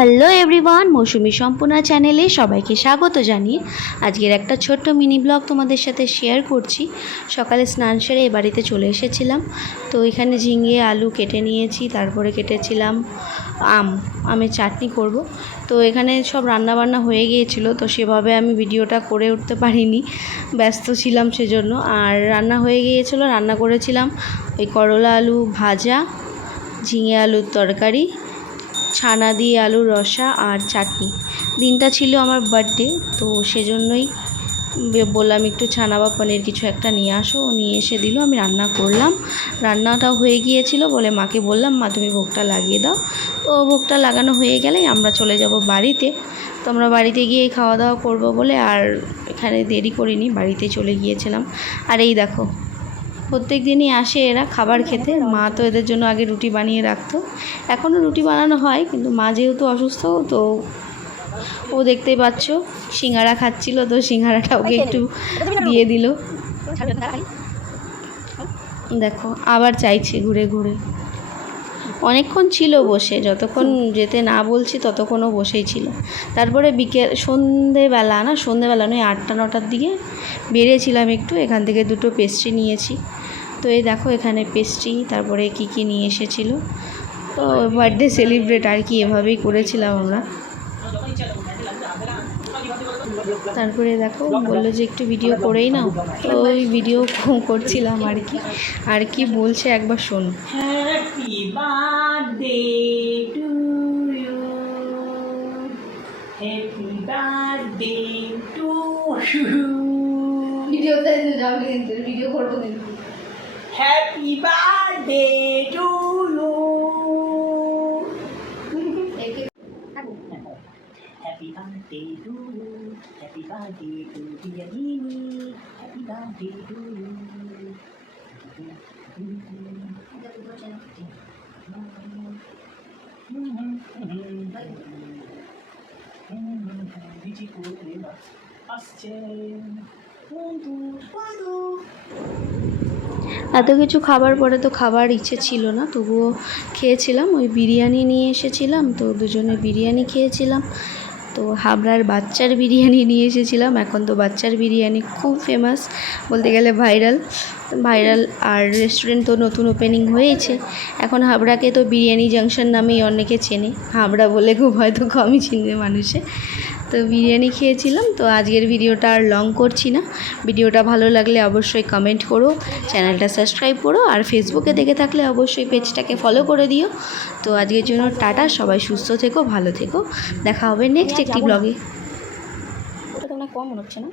Hello everyone, মৌসুমি সম্পূর্ণা চ্যানেলে সবাইকে স্বাগত জানিয়ে আজকের একটা ছোট্ট মিনি ব্লগ তোমাদের সাথে শেয়ার করছি। সকালে স্নান সেরে এ বাড়িতে চলে এসেছিলাম। তো এখানে ঝিঙে, আলু কেটে নিয়েছি, তারপরে কেটেছিলাম আম, আমের চাটনি করব। তো এখানে সব রান্না বান্না হয়ে গিয়েছিল, তো সেভাবে আমি ভিডিওটা করে উঠতে পারিনি, ব্যস্ত ছিলাম সেজন্য। আর রান্না হয়ে গিয়েছিল, রান্না করেছিলাম ওই করলা আলু ভাজা, ঝিঙে আলুর তরকারি ছানা দিয়ে আলুর রসা আর চাটনি। দিনটা ছিল আমার বার্থডে তো সেজন্যই বললাম একটু ছানা বা পনির কিছু একটা নিয়ে আসো। নিয়ে এসে দিল, আমি রান্না করলাম। রান্নাটা হয়ে গিয়েছিল বলে মাকে বললাম, মা, তুমি ভোগটা লাগিয়ে দাও। তো ভোগটা লাগানো হয়ে গেলেই আমরা চলে যাব বাড়িতে। তো আমরা বাড়িতে গিয়ে খাওয়া দাওয়া করব বলে আর এখানে দেরি করিনি, বাড়িতে চলে গিয়েছিলাম। আর এই দেখো প্রত্যেক দিনই আসে এরা খাবার খেতে। মা তো এদের জন্য আগে রুটি বানিয়ে রাখতো। এখনও রুটি বানানো হয় কিন্তু মা যেহেতু অসুস্থ তো ও দেখতেই পাচ্ছ সিঙ্গারা খাচ্ছিল তো সিঙ্গারাটা ওকে একটু দিয়ে দিল। দেখো আবার চাইছে ঘুরে ঘুরে। অনেকক্ষণ ছিল বসে যতক্ষণ যেতে না বলছি ততক্ষণও বসেই ছিল। তারপরে বিকেল সন্ধেবেলা না সন্ধেবেলা নয় আটটা নটার দিকে বেরিয়েছিলাম একটু এখান থেকে দুটো পেস্ট্রি নিয়েছি। তো এই দেখো এখানে পেস্ট্রি তারপরে কি কি নিয়ে এসেছিল। তো বার্থডে সেলিব্রেট আর কি এভাবেই করেছিলাম আমরা। তারপরে দেখো বলল যে একটু ভিডিও করেই নাও। তো ওই ভিডিও করছিলাম আর কি। আর কি বলছে একবার শোন। ভিডিওতে যাবে ভিডিও করব কিন্তু। Happy birthday to you. Happy birthday to you. Happy birthday to dear Mimi. Happy birthday to you. Happy birthday to you. এত কিছু খাবার পরে তো খাবার ইচ্ছে ছিল না, তবুও খেয়েছিলাম। ওই বিরিয়ানি নিয়ে এসেছিলাম, তো দুজনে বিরিয়ানি খেয়েছিলাম। তো হাবড়ার বাচ্চার বিরিয়ানি নিয়ে এসেছিলাম। এখন তো বাচ্চার বিরিয়ানি খুব ফেমাস বলতে গেলে ভাইরাল ভাইরাল আর রেস্টুরেন্ট তো নতুন ওপেনিং হয়েছে। এখন হাবড়াকে তো বিরিয়ানি জাংশন নামেই অনেকে চেনে। হাবড়া বলে খুব হয়তো কমই চিনবে মানুষে। তো বিরিয়ানি খেয়েছিলাম তো আজকের ভিডিওটা আর লং করছি না। ভিডিওটা ভালো লাগলে অবশ্যই কমেন্ট করো চ্যানেলটা সাবস্ক্রাইব করো আর ফেসবুকে দেখে থাকলে অবশ্যই পেজটাকে ফলো করে দিও। তো আজকের জন্য টাটা সবাই সুস্থ থেকো ভালো থেকো। দেখা হবে নেক্সট একটি ব্লগে ওটা তো কম মনে হচ্ছে না।